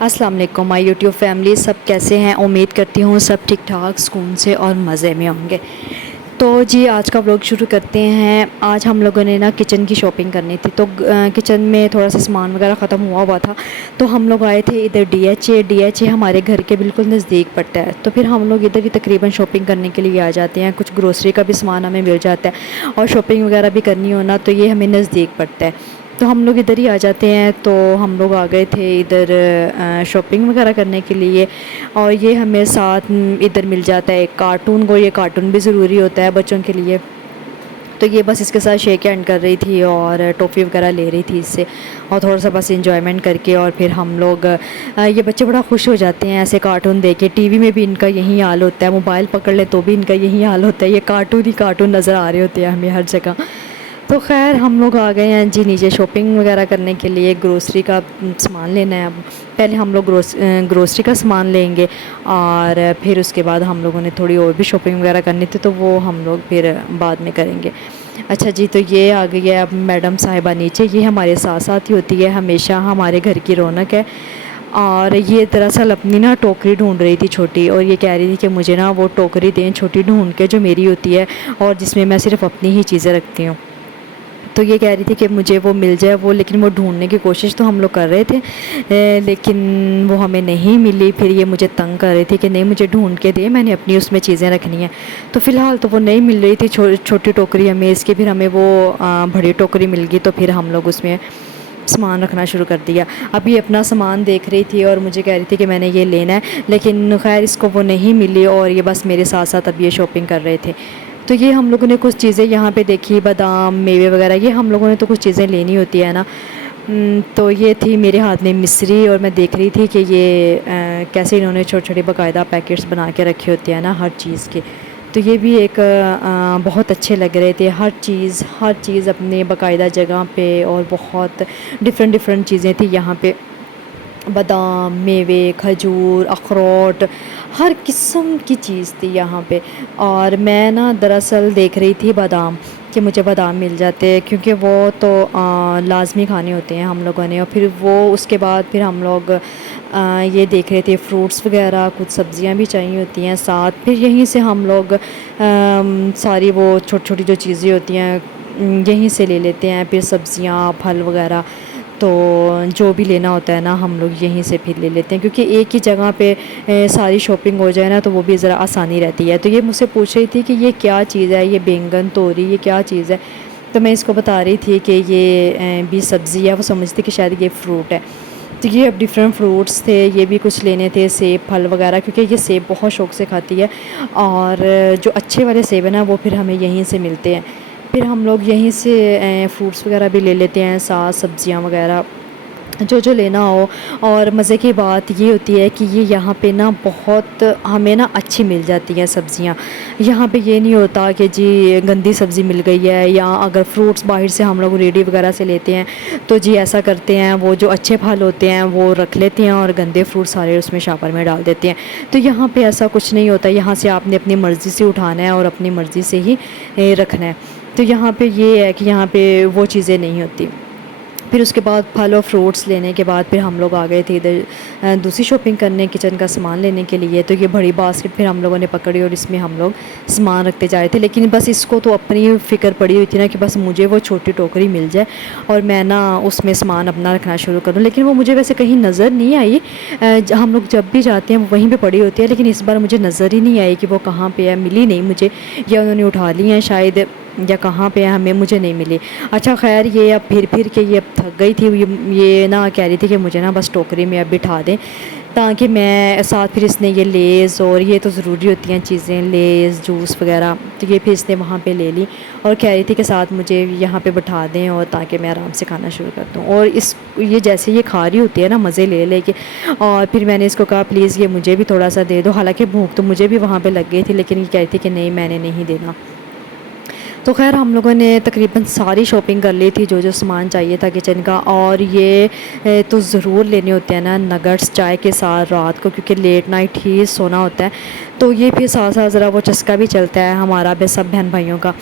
السلام علیکم مائی YouTube family, سب کیسے ہیں؟ امید کرتی ہوں سب ٹھیک ٹھاک سکون سے اور مزے میں ہوں گے۔ تو جی آج کا ولاگ شروع کرتے ہیں۔ آج ہم لوگوں نے کچن کی شاپنگ کرنی تھی، تو کچن میں تھوڑا سا سامان وغیرہ ختم ہوا تھا، تو ہم لوگ آئے تھے ادھر ڈی ایچ اے ہمارے گھر کے بالکل نزدیک پڑتا ہے، تو پھر ہم لوگ ادھر ہی تقریباً شاپنگ کرنے کے لیے آ جاتے ہیں۔ کچھ گروسری کا بھی سامان ہمیں مل جاتا ہے، اور شاپنگ وغیرہ بھی کرنی ہونا تو یہ ہمیں نزدیک پڑتا ہے، تو ہم لوگ ادھر ہی آ جاتے ہیں۔ تو ہم لوگ آ گئے تھے ادھر شاپنگ وغیرہ کرنے کے لیے، اور یہ ہمیں ساتھ ادھر مل جاتا ہے ایک کارٹون کو، یہ کارٹون بھی ضروری ہوتا ہے بچوں کے لیے، تو یہ بس اس کے ساتھ شیک ہینڈ کر رہی تھی اور ٹافی وغیرہ لے رہی تھی اس سے، اور تھوڑا سا بس انجوائمنٹ کر کے، اور پھر ہم لوگ یہ بچے بڑا خوش ہو جاتے ہیں ایسے کارٹون دیکھ کے۔ ٹی وی میں بھی ان کا یہی حال ہوتا ہے، موبائل پکڑ لے تو بھی ان کا یہی حال ہوتا ہے، یہ کارٹون ہی کارٹون نظر آ رہے ہوتے ہیں ہمیں ہر جگہ۔ تو خیر ہم لوگ آ گئے ہیں جی نیچے شاپنگ وغیرہ کرنے کے لیے، گروسری کا سامان لینا ہے۔ اب پہلے ہم لوگ گروسری کا سامان لیں گے، اور پھر اس کے بعد ہم لوگوں نے تھوڑی اور بھی شاپنگ وغیرہ کرنی تھی، تو وہ ہم لوگ پھر بعد میں کریں گے۔ اچھا جی، تو یہ آ گئی ہے اب میڈم صاحبہ نیچے، یہ ہمارے ساتھ ساتھ ہی ہوتی ہے، ہمیشہ ہمارے گھر کی رونق ہے۔ اور یہ دراصل اپنی ٹوکری ڈھونڈ رہی تھی چھوٹی، اور یہ کہہ رہی تھی کہ مجھے وہ ٹوکری دیں چھوٹی ڈھونڈ کے جو میری ہوتی ہے، اور جس میں میں صرف اپنی ہی چیزیں رکھتی ہوں۔ تو یہ کہہ رہی تھی کہ مجھے وہ مل جائے وہ، لیکن وہ ڈھونڈنے کی کوشش تو ہم لوگ کر رہے تھے، لیکن وہ ہمیں نہیں ملی۔ پھر یہ مجھے تنگ کر رہی تھی کہ نہیں مجھے ڈھونڈ کے دے، میں نے اپنی اس میں چیزیں رکھنی ہیں۔ تو فی الحال تو وہ نہیں مل رہی تھی چھوٹی ٹوکری ہمیں اس کی، پھر ہمیں وہ بڑی ٹوکری مل گئی، تو پھر ہم لوگ اس میں سامان رکھنا شروع کر دیا۔ ابھی اپنا سامان دیکھ رہی تھی اور مجھے کہہ رہی تھی کہ میں نے یہ لینا ہے، لیکن خیر اس کو وہ نہیں ملی، اور یہ بس میرے ساتھ ساتھ اب یہ شاپنگ کر رہے تھے۔ تو یہ ہم لوگوں نے کچھ چیزیں یہاں پہ دیکھی، بادام میوے وغیرہ، یہ ہم لوگوں نے تو کچھ چیزیں لینی ہوتی ہے نا۔ تو یہ تھی میرے ہاتھ میں مصری، اور میں دیکھ رہی تھی کہ یہ کیسے انہوں نے چھوٹے چھوٹے باقاعدہ پیکٹس بنا کے رکھے ہوتے ہیں نا ہر چیز کے، تو یہ بھی ایک بہت اچھے لگ رہے تھے۔ ہر چیز اپنے باقاعدہ جگہ پہ، اور بہت ڈفرینٹ چیزیں تھیں یہاں پہ، بادام میوے کھجور اخروٹ، ہر قسم کی چیز تھی یہاں پہ۔ اور میں دراصل دیکھ رہی تھی بادام، کہ مجھے بادام مل جاتے، کیونکہ وہ تو لازمی کھانے ہوتے ہیں ہم لوگوں نے، اور پھر وہ اس کے بعد پھر ہم لوگ یہ دیکھ رہے تھے فروٹس وغیرہ، کچھ سبزیاں بھی چاہیے ہوتی ہیں ساتھ، پھر یہیں سے ہم لوگ ساری وہ چھوٹی چھوٹی جو چیزیں ہوتی ہیں یہیں سے لے لیتے ہیں، پھر سبزیاں پھل وغیرہ، تو جو بھی لینا ہوتا ہے ہم لوگ یہیں سے پھر لے لیتے ہیں، کیونکہ ایک ہی جگہ پہ ساری شاپنگ ہو جائے تو وہ بھی ذرا آسانی رہتی ہے۔ تو یہ مجھ سے پوچھ رہی تھی کہ یہ کیا چیز ہے، یہ بینگن توری یہ کیا چیز ہے، تو میں اس کو بتا رہی تھی کہ یہ بھی سبزی ہے، وہ سمجھتی کہ شاید یہ فروٹ ہے۔ تو یہ اب ڈفرینٹ فروٹس تھے، یہ بھی کچھ لینے تھے، سیب پھل وغیرہ، کیونکہ یہ سیب بہت شوق سے کھاتی ہے، اور جو اچھے والے سیب ہیں وہ پھر ہمیں یہیں سے ملتے ہیں، پھر ہم لوگ یہیں سے فروٹس وغیرہ بھی لے لیتے ہیں، ساتھ سبزیاں وغیرہ جو لینا ہو۔ اور مزے کی بات یہ ہوتی ہے کہ یہ یہاں پہ بہت ہمیں اچھی مل جاتی ہیں سبزیاں، یہاں پہ یہ نہیں ہوتا کہ جی گندی سبزی مل گئی ہے، یا اگر فروٹس باہر سے ہم لوگ ریڈی وغیرہ سے لیتے ہیں تو جی ایسا کرتے ہیں، وہ جو اچھے پھل ہوتے ہیں وہ رکھ لیتے ہیں، اور گندے فروٹ سارے اس میں شاپر میں ڈال دیتے ہیں۔ تو یہاں پہ ایسا کچھ نہیں ہوتا، یہاں سے آپ نے اپنی مرضی سے اٹھانا ہے اور اپنی مرضی سے ہی رکھنا ہے۔ تو یہاں پہ یہ ہے کہ یہاں پہ وہ چیزیں نہیں ہوتی۔ پھر اس کے بعد پھل اور فروٹس لینے کے بعد پھر ہم لوگ آ گئے تھے ادھر دوسری شاپنگ کرنے، کچن کا سامان لینے کے لیے۔ تو یہ بڑی باسکٹ پھر ہم لوگوں نے پکڑی، اور اس میں ہم لوگ سامان رکھتے جا رہے تھے، لیکن بس اس کو تو اپنی فکر پڑی ہوئی تھی کہ بس مجھے وہ چھوٹی ٹوکری مل جائے اور میں اس میں سامان اپنا رکھنا شروع کروں، لیکن وہ مجھے ویسے کہیں نظر نہیں آئی۔ ہم لوگ جب بھی جاتے ہیں وہ وہیں پہ پڑی ہوتی ہے، لیکن اس بار مجھے نظر ہی نہیں آئی کہ وہ کہاں پہ ہے، ملی نہیں مجھے، یا انہوں نے اٹھا لی ہیں شاید، یا کہاں پہ مجھے نہیں ملی۔ اچھا خیر یہ اب پھر کے یہ اب تھک گئی تھی، یہ کہہ رہی تھی کہ مجھے بس ٹوکری میں اب بٹھا دیں، تاکہ میں ساتھ پھر اس نے یہ لیز، اور یہ تو ضروری ہوتی ہیں چیزیں، لیز جوس وغیرہ، تو یہ پھر اس نے وہاں پہ لے لی، اور کہہ رہی تھی کہ ساتھ مجھے یہاں پہ بٹھا دیں، اور تاکہ میں آرام سے کھانا شروع کر دوں۔ اور یہ جیسے یہ کھا رہی ہوتی ہے مزے لے کے، اور پھر میں نے اس کو کہا پلیز یہ مجھے بھی تھوڑا سا دے دو، حالانکہ بھوک تو مجھے بھی وہاں پہ لگ گئی تھی، لیکن یہ کہہ رہی تھی کہ نہیں میں نے نہیں دینا۔ تو خیر ہم لوگوں نے تقریباً ساری شاپنگ کر لی تھی، جو سامان چاہیے تھا کچن کا، اور یہ تو ضرور لینے ہوتے ہیں نگٹس چائے کے ساتھ رات کو، کیونکہ لیٹ نائٹ ہی سونا ہوتا ہے، تو یہ پھر ساتھ ساتھ ذرا وہ چسکا بھی چلتا ہے ہمارا بھی، سب بہن بھائیوں کا،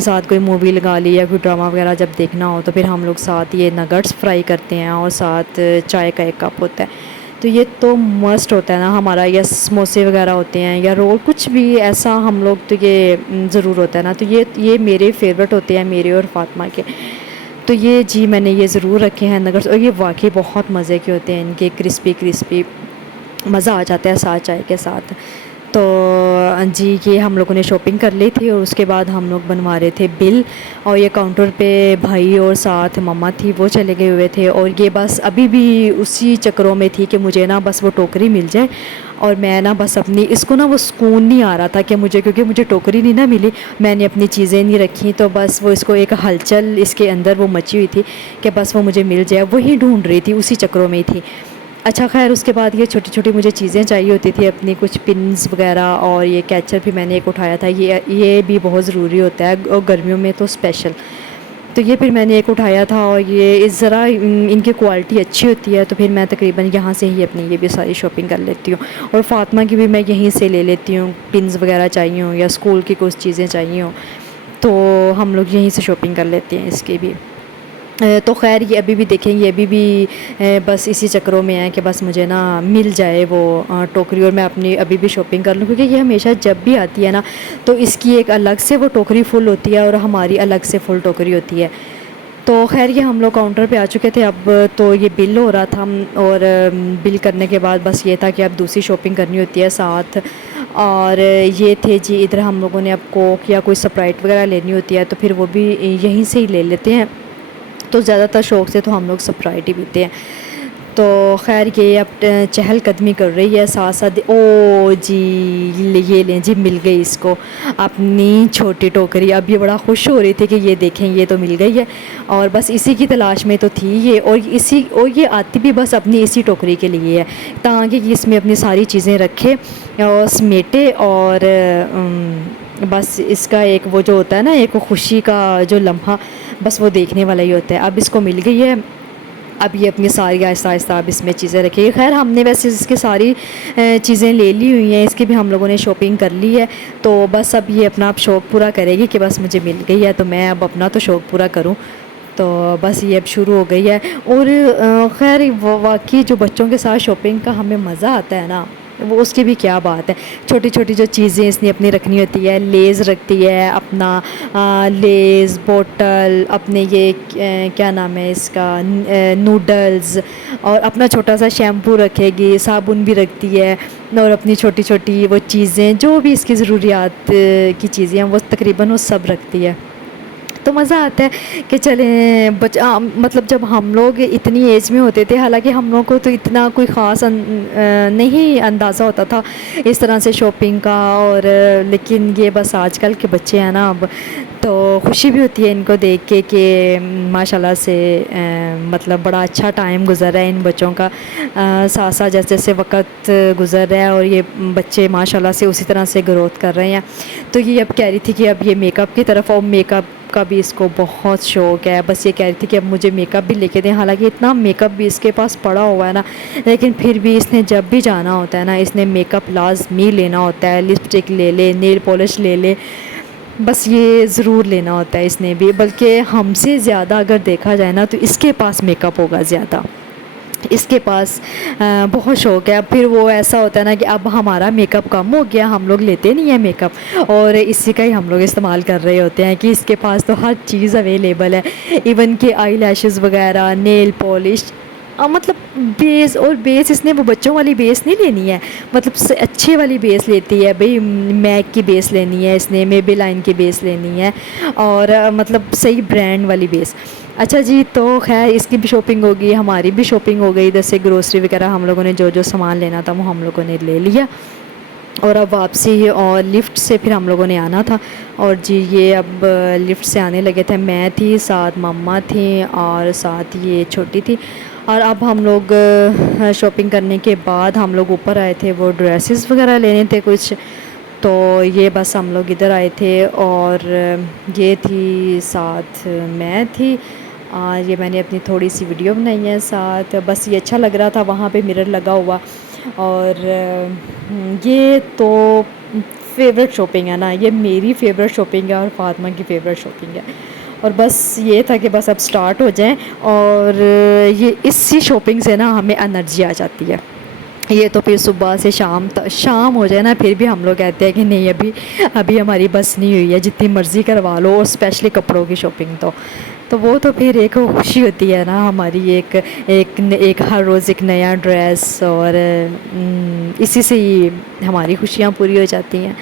ساتھ کوئی مووی لگا لی یا کوئی ڈرامہ وغیرہ جب دیکھنا ہو تو پھر ہم لوگ ساتھ یہ نگٹس فرائی کرتے ہیں، اور ساتھ چائے کا ایک کپ ہوتا ہے۔ تو یہ تو مسٹ ہوتا ہے نا ہمارا، یا سموسے وغیرہ ہوتے ہیں یا رول، کچھ بھی ایسا ہم لوگ تو یہ ضرور ہوتا ہے نا. تو یہ میرے فیوریٹ ہوتے ہیں، میرے اور فاطمہ کے. تو یہ جی میں نے یہ ضرور رکھے ہیں نگرس، اور یہ واقعی بہت مزے کے ہوتے ہیں، ان کے کرسپی کرسپی، مزہ آ جاتا ہے ساتھ چائے کے ساتھ. تو جی یہ ہم لوگوں نے شاپنگ کر لی تھی، اور اس کے بعد ہم لوگ بنوا رہے تھے بل. اور یہ کاؤنٹر پہ بھائی اور ساتھ مما تھی، وہ چلے گئے ہوئے تھے. اور یہ بس ابھی بھی اسی چکروں میں تھی کہ مجھے نا بس وہ ٹوکری مل جائے، اور میں نا بس اپنی اس کو نا وہ سکون نہیں آ رہا تھا کہ مجھے، کیونکہ مجھے ٹوکری نہیں نا ملی، میں نے اپنی چیزیں نہیں رکھی. تو بس وہ اس کو ایک ہلچل اس کے اندر وہ مچی ہوئی تھی کہ بس وہ مجھے مل جائے، وہی ڈھونڈ رہی تھی، اسی چکروں میں ہی تھی. اچھا خیر اس کے بعد یہ چھوٹی چھوٹی مجھے چیزیں چاہیے ہوتی تھی اپنی، کچھ پنز وغیرہ، اور یہ کیچر بھی میں نے ایک اٹھایا تھا، یہ بھی بہت ضروری ہوتا ہے، اور گرمیوں میں تو اسپیشل. تو یہ پھر میں نے ایک اٹھایا تھا، اور یہ اس ذرا ان کی کوالٹی اچھی ہوتی ہے، تو پھر میں تقریباً یہاں سے ہی اپنی یہ بھی ساری شاپنگ کر لیتی ہوں. اور فاطمہ کی بھی میں یہیں سے لے لیتی ہوں، پنز وغیرہ چاہیے ہوں یا اسکول کی کچھ چیزیں چاہیے ہوں، تو ہم لوگ یہیں سے شاپنگ کر لیتے ہیں اس کی بھی. تو خیر یہ ابھی بھی دیکھیں، یہ ابھی بھی بس اسی چکروں میں ہے کہ بس مجھے نا مل جائے وہ ٹوکری، اور میں اپنی ابھی بھی شاپنگ کر لوں، کیونکہ یہ ہمیشہ جب بھی آتی ہے نا تو اس کی ایک الگ سے وہ ٹوکری فل ہوتی ہے، اور ہماری الگ سے فل ٹوکری ہوتی ہے. تو خیر یہ ہم لوگ کاؤنٹر پہ آ چکے تھے اب، تو یہ بل ہو رہا تھا، اور بل کرنے کے بعد بس یہ تھا کہ اب دوسری شاپنگ کرنی ہوتی ہے ساتھ. اور یہ تھے جی ادھر ہم لوگوں نے اب کوک یا کوئی سپرائٹ وغیرہ لینی ہوتی ہے تو پھر وہ بھی یہیں سے ہی لے لیتے ہیں. تو زیادہ تر شوق سے تو ہم لوگ سپرائٹ ہی پیتے ہیں. تو خیر یہ اب چہل قدمی کر رہی ہے ساتھ ساتھ. او جی یہ لیں جی، مل گئی اس کو اپنی چھوٹی ٹوکری. اب یہ بڑا خوش ہو رہی تھی کہ یہ دیکھیں یہ تو مل گئی ہے، اور بس اسی کی تلاش میں تو تھی یہ. اور یہ آتی بھی بس اپنی اسی ٹوکری کے لیے ہے، تاکہ اس میں اپنی ساری چیزیں رکھے اور سمیٹے، اور بس اس کا ایک وہ جو ہوتا ہے نا ایک خوشی کا جو لمحہ، بس وہ دیکھنے والا ہی ہوتا ہے. اب اس کو مل گئی ہے، اب یہ اپنی ساری آہستہ آہستہ اب اس میں چیزیں رکھے گی. خیر ہم نے ویسے اس کی ساری چیزیں لے لی ہوئی ہیں، اس کی بھی ہم لوگوں نے شاپنگ کر لی ہے. تو بس اب یہ اپنا شوق پورا کرے گی کہ بس مجھے مل گئی ہے، تو میں اب اپنا تو شوق پورا کروں. تو بس یہ اب شروع ہو گئی ہے. اور خیر واقعی جو بچوں کے ساتھ شاپنگ کا ہمیں مزہ آتا ہے نا، وہ اس کی بھی کیا بات ہے. چھوٹی چھوٹی جو چیزیں اس نے اپنی رکھنی ہوتی ہے، لیز رکھتی ہے اپنا، لیز بوٹل، اپنے یہ کیا نام ہے اس کا، نوڈلز، اور اپنا چھوٹا سا شیمپو رکھے گی، صابن بھی رکھتی ہے، اور اپنی چھوٹی چھوٹی وہ چیزیں جو بھی اس کی ضروریات کی چیزیں ہیں وہ تقریباً وہ سب رکھتی ہے. تو مزہ آتا ہے کہ چلیں مطلب جب ہم لوگ اتنی ایج میں ہوتے تھے، حالانکہ ہم لوگوں کو تو اتنا کوئی خاص نہیں اندازہ ہوتا تھا اس طرح سے شاپنگ کا، اور لیکن یہ بس آج کل کے بچے ہیں نا اب، تو خوشی بھی ہوتی ہے ان کو دیکھ کے کہ ماشاء اللہ سے مطلب بڑا اچھا ٹائم گزر رہا ہے ان بچوں کا ساتھ ساتھ، جیسے جیسے وقت گزر رہا ہے اور یہ بچے ماشاء اللہ سے اسی طرح سے گروتھ کر رہے ہیں. تو یہ اب کہہ رہی تھی کہ اب یہ میک اپ کی طرف، اور میک اپ کا بھی اس کو بہت شوق ہے. بس یہ کہہ رہی تھی کہ اب مجھے میک اپ بھی لے کے دیں، حالانکہ اتنا میک اپ بھی اس کے پاس پڑا ہوا ہے نا، لیکن پھر بھی اس نے جب بھی جانا ہوتا ہے نا، اس نے میک اپ لازمی لینا ہوتا ہے. لپسٹک لے لے، نیل پالش لے لے، بس یہ ضرور لینا ہوتا ہے اس نے بھی. بلکہ ہم سے زیادہ اگر دیکھا جائے نا تو اس کے پاس میک اپ ہوگا زیادہ، اس کے پاس بہت شوق ہے. اب پھر وہ ایسا ہوتا ہے نا کہ اب ہمارا میک اپ کم ہو گیا، ہم لوگ لیتے نہیں ہیں میک اپ، اور اسی کا ہی ہم لوگ استعمال کر رہے ہوتے ہیں کہ اس کے پاس تو ہر چیز اویلیبل ہے، ایون کہ آئی لیشز وغیرہ، نیل پالش، مطلب بیس. اور بیس اس نے وہ بچوں والی بیس نہیں لینی ہے، مطلب اچھی والی بیس لیتی ہے بھئی. میک کی بیس لینی ہے اس نے، میبی لائن کی بیس لینی ہے، اور مطلب صحیح برانڈ والی بیس. اچھا جی تو خیر اس کی بھی شاپنگ ہوگی، ہماری بھی شاپنگ ہو گئی. جیسے گروسری وغیرہ ہم لوگوں نے جو جو سامان لینا تھا وہ ہم لوگوں نے لے لیا. اور اب واپسی اور لفٹ سے پھر ہم لوگوں نے آنا تھا. اور جی یہ اب لفٹ سے آنے لگے تھے، میں تھی ساتھ، مما تھیں، اور ساتھ یہ چھوٹی تھی. اور اب ہم لوگ شاپنگ کرنے کے بعد ہم لوگ اوپر آئے تھے، وہ ڈریسز وغیرہ لینے تھے کچھ. تو یہ بس ہم لوگ ادھر آئے تھے، اور یہ تھی ساتھ میں تھی. یہ میں نے اپنی تھوڑی سی ویڈیو بنائی ہے ساتھ. بس یہ اچھا لگ رہا تھا وہاں پہ مرر لگا ہوا. اور یہ تو فیوریٹ شاپنگ ہے نا، یہ میری فیوریٹ شاپنگ ہے اور فاطمہ کی فیوریٹ شاپنگ ہے. اور بس یہ تھا کہ بس اب سٹارٹ ہو جائیں، اور یہ اسی شاپنگ سے نا ہمیں انرجی آ جاتی ہے. یہ تو پھر صبح سے شام ہو جائے نا پھر بھی ہم لوگ کہتے ہیں کہ نہیں ابھی ہماری بس نہیں ہوئی ہے، جتنی مرضی کروا لو، اور اسپیشلی کپڑوں کی شاپنگ تو وہ تو پھر ایک خوشی ہوتی ہے نا ہماری، ایک ہر روز ایک نیا ڈریس، اور اسی سے ہی ہماری خوشیاں پوری ہو جاتی ہیں۔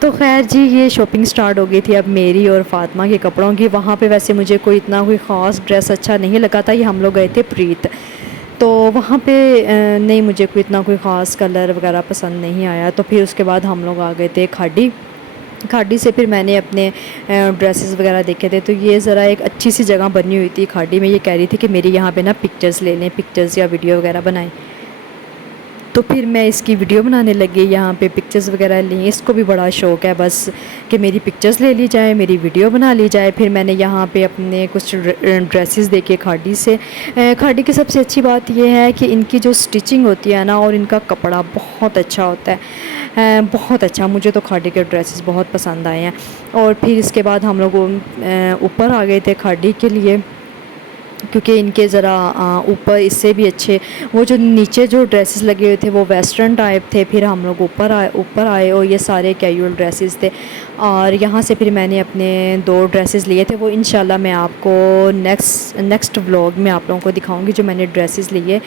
تو خیر جی، یہ شاپنگ سٹارٹ ہو گئی تھی اب میری اور فاطمہ کے کپڑوں کی۔ وہاں پہ ویسے مجھے کوئی خاص ڈریس اچھا نہیں لگا تھا، یہ ہم لوگ گئے تھے پریت، تو وہاں پہ نہیں، مجھے کوئی خاص کلر وغیرہ پسند نہیں آیا۔ تو پھر اس کے بعد ہم لوگ آ گئے تھے کھاڑی سے، پھر میں نے اپنے ڈریسز وغیرہ دیکھے تھے۔ تو یہ ذرا ایک اچھی سی جگہ بنی ہوئی تھی کھاڑی میں، یہ کہہ رہی تھی کہ میری یہاں پہ نا پکچرز لے لیں، پکچرز یا ویڈیو وغیرہ بنائیں۔ تو پھر میں اس کی ویڈیو بنانے لگی، یہاں پہ پکچرز وغیرہ لیں، اس کو بھی بڑا شوق ہے بس کہ میری پکچرز لے لی جائے، میری ویڈیو بنا لی جائے۔ پھر میں نے یہاں پہ اپنے کچھ ڈریسز دیکھے کھاڑی سے۔ کھاڑی کی سب سے اچھی بات یہ ہے کہ ان کی جو سٹچنگ ہوتی ہے نا، اور ان کا کپڑا بہت اچھا ہوتا ہے، بہت اچھا۔ مجھے تو کھاڑی کے ڈریسز بہت پسند آئے ہیں۔ اور پھر اس کے بعد ہم لوگ اوپر آ گئے تھے کھاڑی کے لیے، کیونکہ ان کے ذرا اوپر اس سے بھی اچھے، وہ جو نیچے جو ڈریسز لگے ہوئے تھے وہ ویسٹرن ٹائپ تھے، پھر ہم لوگ اوپر آئے اور یہ سارے کیجول ڈریسز تھے۔ اور یہاں سے پھر میں نے اپنے 2 ڈریسز لیے تھے، وہ انشاءاللہ میں آپ کو نیکسٹ ولاگ میں آپ لوگوں کو دکھاؤں گی جو میں نے ڈریسز لیے۔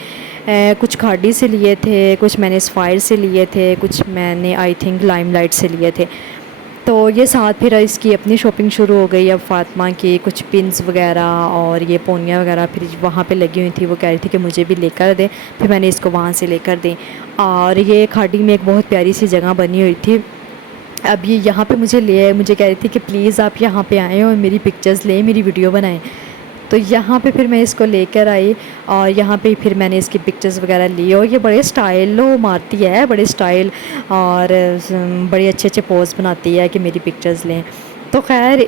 کچھ کھاڑی سے لیے تھے، کچھ میں نے اسفائر سے لیے تھے، کچھ میں نے آئی تھنک لائم لائٹ سے لیے تھے۔ تو یہ ساتھ پھر اس کی اپنی شاپنگ شروع ہو گئی۔ اب فاطمہ کی کچھ پنس وغیرہ اور یہ پونیاں وغیرہ پھر وہاں پہ لگی ہوئی تھی، وہ کہہ رہی تھی کہ مجھے بھی لے کر دیں، پھر میں نے اس کو وہاں سے لے کر دیں۔ اور یہ کھاڑی میں ایک بہت پیاری سی جگہ بنی ہوئی تھی، اب یہ یہاں پہ مجھے کہہ رہی تھی کہ پلیز آپ یہاں پہ آئیں اور میری پکچرز لیں، میری ویڈیو بنائیں۔ تو یہاں پہ پھر میں اس کو لے کر آئی، اور یہاں پہ پھر میں نے اس کی پکچرز وغیرہ لی، اور یہ بڑے اسٹائل مارتی ہے، بڑے اسٹائل اور بڑے اچھے اچھے پوز بناتی ہے کہ میری پکچرز لیں۔ تو خیر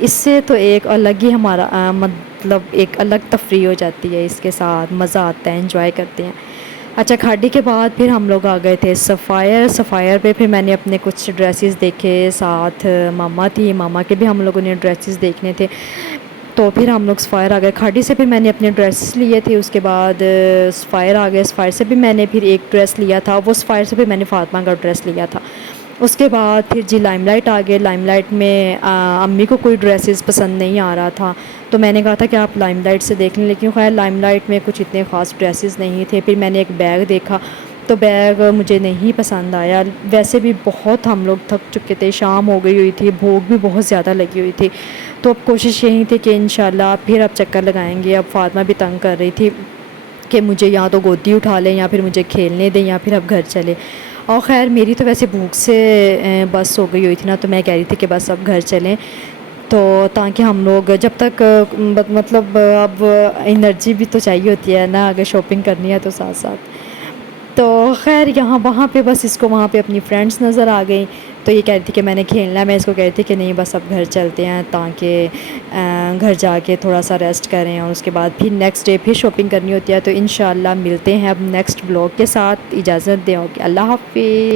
اس سے تو ایک الگ ہی ہمارا مطلب ایک الگ تفریح ہو جاتی ہے، اس کے ساتھ مزہ آتا ہے، انجوائے کرتے ہیں۔ اچھا، کھاڑی کے بعد پھر ہم لوگ آ گئے تھے سفائر پہ، پھر میں نے اپنے کچھ ڈریسز دیکھے، ساتھ ماما تھی، ماما کے بھی ہم لوگوں نے ڈریسز دیکھنے تھے۔ تو پھر ہم لوگ سفائر آ گئے، کھاڑی سے پھر میں نے اپنے ڈریسز لیے تھے، اس کے بعد سفائر آ گئے، سفائر سے بھی میں نے پھر ایک ڈریس لیا تھا، وہ سفائر سے پھر میں نے فاطمہ کا ڈریس لیا تھا۔ اس کے بعد پھر جی لائم لائٹ آ گئے، لائم لائٹ میں امی کو کوئی ڈریسز پسند نہیں آ رہا تھا، تو میں نے کہا تھا کہ آپ لائم لائٹ سے دیکھ لیں، لیکن خیر لائم لائٹ میں کچھ اتنے خاص ڈریسز نہیں تھے۔ پھر میں نے ایک بیگ دیکھا، تو بیگ مجھے نہیں پسند آیا، ویسے بھی بہت ہم لوگ تھک چکے تھے، شام ہو گئی ہوئی تھی، بھوک بھی بہت زیادہ لگی ہوئی تھی، تو اب کوشش یہی تھی کہ انشاءاللہ پھر اب چکر لگائیں گے۔ اب فاطمہ بھی تنگ کر رہی تھی کہ مجھے یا تو گودی اٹھا لیں یا پھر مجھے کھیلنے دیں یا پھر اب گھر چلے، اور خیر میری تو ویسے بھوک سے بس ہو گئی ہوئی تھی نا، تو میں کہہ رہی تھی کہ بس اب گھر چلیں، تو تاکہ ہم لوگ جب تک مطلب اب انرجی بھی تو چاہیے ہوتی ہے نا، اگر شاپنگ کرنی ہے تو ساتھ ساتھ۔ تو خیر وہاں پہ بس اس کو وہاں پہ اپنی فرینڈس نظر آ گئیں، تو یہ کہہ رہی تھی کہ میں نے کھیلنا ہے، میں اس کو کہہ رہی تھی کہ نہیں بس اب گھر چلتے ہیں، تاکہ گھر جا کے تھوڑا سا ریسٹ کریں، اور اس کے بعد پھر نیکسٹ ڈے پھر شاپنگ کرنی ہوتی ہے۔ تو انشاءاللہ ملتے ہیں اب نیکسٹ بلاگ کے ساتھ، اجازت دیں، اوکے، اللہ حافظ۔